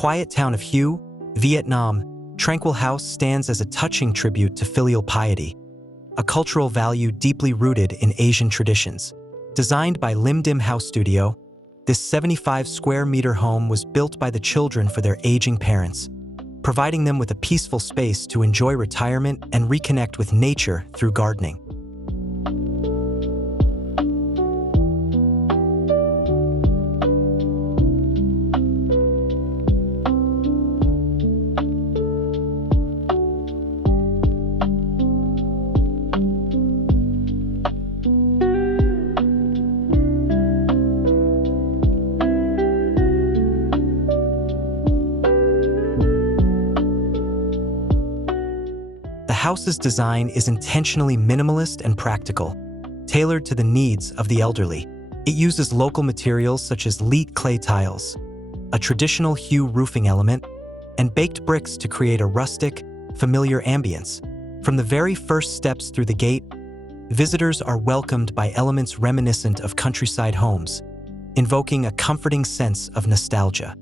quiet town of Hue, Vietnam, Tranquille House stands as a touching tribute to filial piety, a cultural value deeply rooted in Asian traditions. Designed by Limdim House Studio, this 75-square-meter home was built by the children for their aging parents, providing them with a peaceful space to enjoy retirement and reconnect with nature through gardening. The house's design is intentionally minimalist and practical, tailored to the needs of the elderly. It uses local materials such as leat clay tiles, a traditional Hue roofing element, and baked bricks to create a rustic, familiar ambience. From the very first steps through the gate, visitors are welcomed by elements reminiscent of countryside homes, invoking a comforting sense of nostalgia.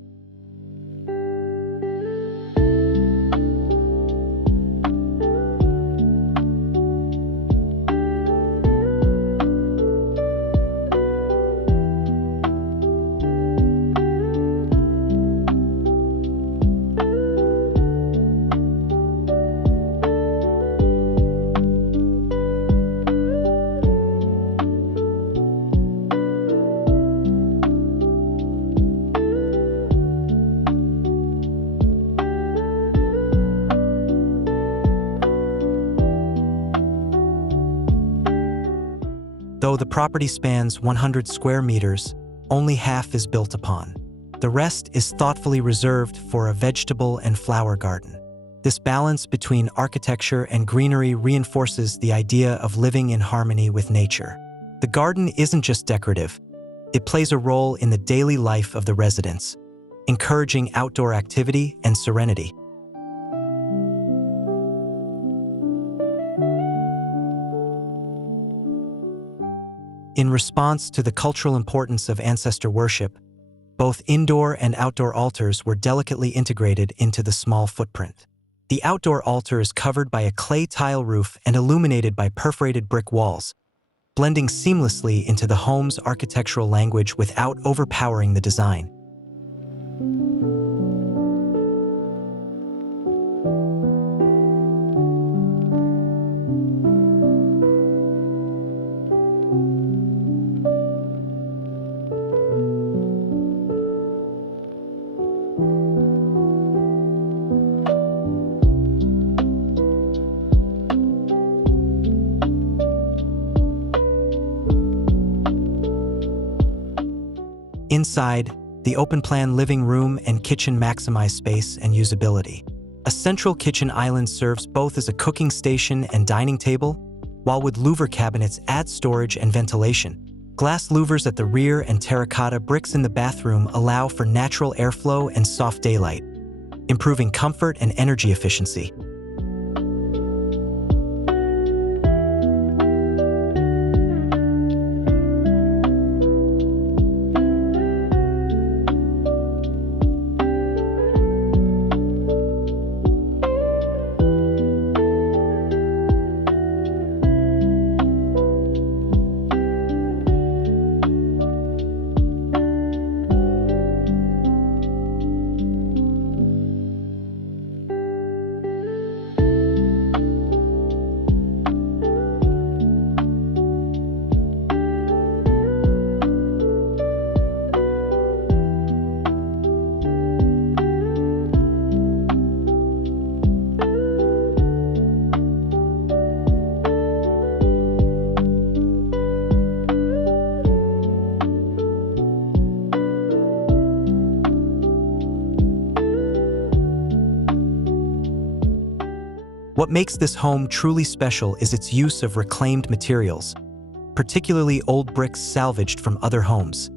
Though the property spans 100 square meters, only half is built upon. The rest is thoughtfully reserved for a vegetable and flower garden. This balance between architecture and greenery reinforces the idea of living in harmony with nature. The garden isn't just decorative, it plays a role in the daily life of the residents, encouraging outdoor activity and serenity. In response to the cultural importance of ancestor worship, both indoor and outdoor altars were delicately integrated into the small footprint. The outdoor altar is covered by a clay tile roof and illuminated by perforated brick walls, blending seamlessly into the home's architectural language without overpowering the design. Inside, the open-plan living room and kitchen maximize space and usability. A central kitchen island serves both as a cooking station and dining table, while wood louver cabinets add storage and ventilation. Glass louvers at the rear and terracotta bricks in the bathroom allow for natural airflow and soft daylight, improving comfort and energy efficiency. What makes this home truly special is its use of reclaimed materials, particularly old bricks salvaged from other homes,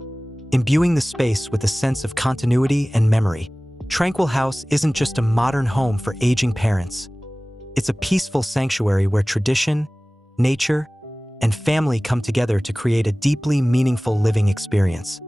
imbuing the space with a sense of continuity and memory. Tranquille House isn't just a modern home for aging parents. It's a peaceful sanctuary where tradition, nature, and family come together to create a deeply meaningful living experience.